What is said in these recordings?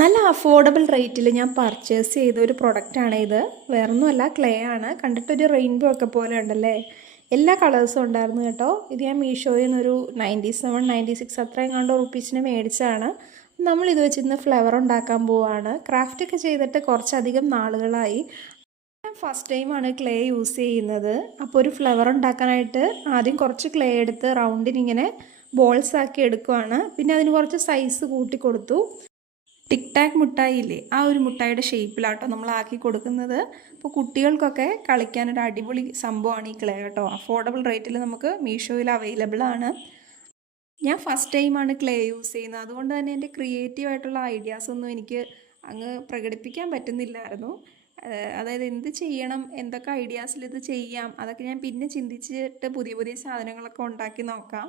നല്ല അഫോർഡബിൾ റേറ്റിൽ ഞാൻ പർച്ചേസ് ചെയ്ത ഒരു പ്രൊഡക്റ്റാണ് ഇത്. വേറൊന്നുമല്ല ക്ലേ ആണ്. കണ്ടിട്ടൊരു റെയിൻബോ ഒക്കെ പോലെ ഉണ്ടല്ലേ? എല്ലാ കളേഴ്സും ഉണ്ടായിരുന്നു കേട്ടോ. ഇത് ഞാൻ മീഷോയിൽ നിന്നൊരു നയന്റി സെവൻ നയന്റി സിക്സ് അത്രയും കണ്ട് റുപ്പീസിന് മേടിച്ചാണ് നമ്മൾ ഇത് വെച്ച് ഇന്ന് ഫ്ലവർ ഉണ്ടാക്കാൻ പോവാണ്. ക്രാഫ്റ്റ് ഒക്കെ ചെയ്തിട്ട് കുറച്ചധികം നാളുകളായി. ഫസ്റ്റ് ടൈമാണ് ക്ലേ യൂസ് ചെയ്യുന്നത്. അപ്പോൾ ഒരു ഫ്ലവർ ഉണ്ടാക്കാനായിട്ട് ആദ്യം കുറച്ച് ക്ലേ എടുത്ത് റൗണ്ടിനിങ്ങനെ ബോൾസ് ആക്കി എടുക്കുവാണ്. പിന്നെ അതിന് കുറച്ച് സൈസ് കൂട്ടി കൊടുത്തു. ടിക് ടാക് മുട്ടായി ഇല്ലേ ആ ഒരു മുട്ടായിയുടെ ഷേപ്പിലാട്ടോ നമ്മൾ ആക്കി കൊടുക്കുന്നത്. അപ്പോൾ കുട്ടികൾക്കൊക്കെ കളിക്കാൻ ഒരു അടിപൊളി സംഭവമാണ് ഈ ക്ലേ കേട്ടോ. അഫോർഡബിൾ റേറ്റിൽ നമുക്ക് മീഷോയിൽ അവൈലബിൾ ആണ്. ഞാൻ ഫസ്റ്റ് ടൈമാണ് ക്ലേ യൂസ് ചെയ്യുന്നത്. അതുകൊണ്ട് തന്നെ എന്റെ ക്രിയേറ്റീവ് ആയിട്ടുള്ള ഐഡിയാസ് ഒന്നും എനിക്ക് അങ്ങ് പ്രകടിപ്പിക്കാൻ പറ്റുന്നില്ലായിരുന്നു. അതായത് എന്ത് ചെയ്യണം എന്തൊക്കെ ഐഡിയാസിൽ ഇത് ചെയ്യാം അതൊക്കെ ഞാൻ പിന്നെ ചിന്തിച്ചിട്ട് പുതിയ പുതിയ സാധനങ്ങളൊക്കെ ഉണ്ടാക്കി നോക്കാം.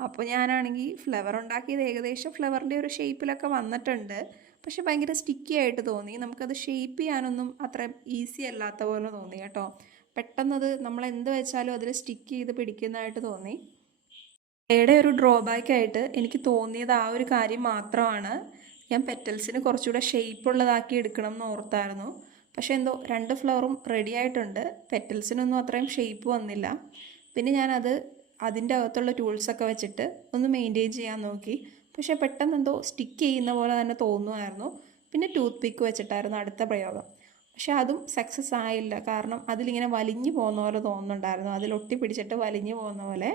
അപ്പോൾ ഞാനാണെങ്കിൽ ഫ്ലവർ ഉണ്ടാക്കിയത് ഏകദേശം ഫ്ലവറിന്റെ ഒരു ഷേപ്പിലൊക്കെ വന്നിട്ടുണ്ട്. പക്ഷേ ഭയങ്കര സ്റ്റിക്കി ആയിട്ട് തോന്നി. നമുക്കത് ഷേപ്പ് ചെയ്യാനൊന്നും അത്ര ഈസി അല്ലാത്ത പോലെ തോന്നി കേട്ടോ. പെട്ടെന്നത് നമ്മൾ എന്ത് വെച്ചാലും അതിൽ സ്റ്റിക്ക് ചെയ്ത് പിടിക്കുന്നതായിട്ട് തോന്നി. ഏടെ ഒരു ഡ്രോബാക്കായിട്ട് എനിക്ക് തോന്നിയത് ആ ഒരു കാര്യം മാത്രമാണ്. ഞാൻ പെറ്റൽസിന് കുറച്ചുകൂടെ ഷേപ്പ് ഉള്ളതാക്കി എടുക്കണം എന്ന് ഓർത്തായിരുന്നു. പക്ഷേ എന്തോ രണ്ട് ഫ്ലവറും റെഡി ആയിട്ടുണ്ട്. പെറ്റൽസിനൊന്നും അത്രയും ഷേപ്പ് വന്നില്ല. പിന്നെ ഞാനത് അതിന്റെ അകത്തുള്ള ടൂൾസൊക്കെ വെച്ചിട്ട് ഒന്ന് മെയിന്റെയിൻ ചെയ്യാൻ നോക്കി. പക്ഷേ പെട്ടെന്ന് എന്തോ സ്റ്റിക്ക് ചെയ്യുന്ന പോലെ തന്നെ തോന്നുമായിരുന്നു. പിന്നെ ടൂത്ത് പിക്ക് വെച്ചിട്ടായിരുന്നു അടുത്ത പ്രയോഗം. പക്ഷെ അതും സക്സസ് ആയില്ല. കാരണം അതിലിങ്ങനെ വലിഞ്ഞു പോകുന്ന പോലെ തോന്നുന്നുണ്ടായിരുന്നു. അതിലൊട്ടി പിടിച്ചിട്ട് വലിഞ്ഞു പോകുന്ന പോലെ.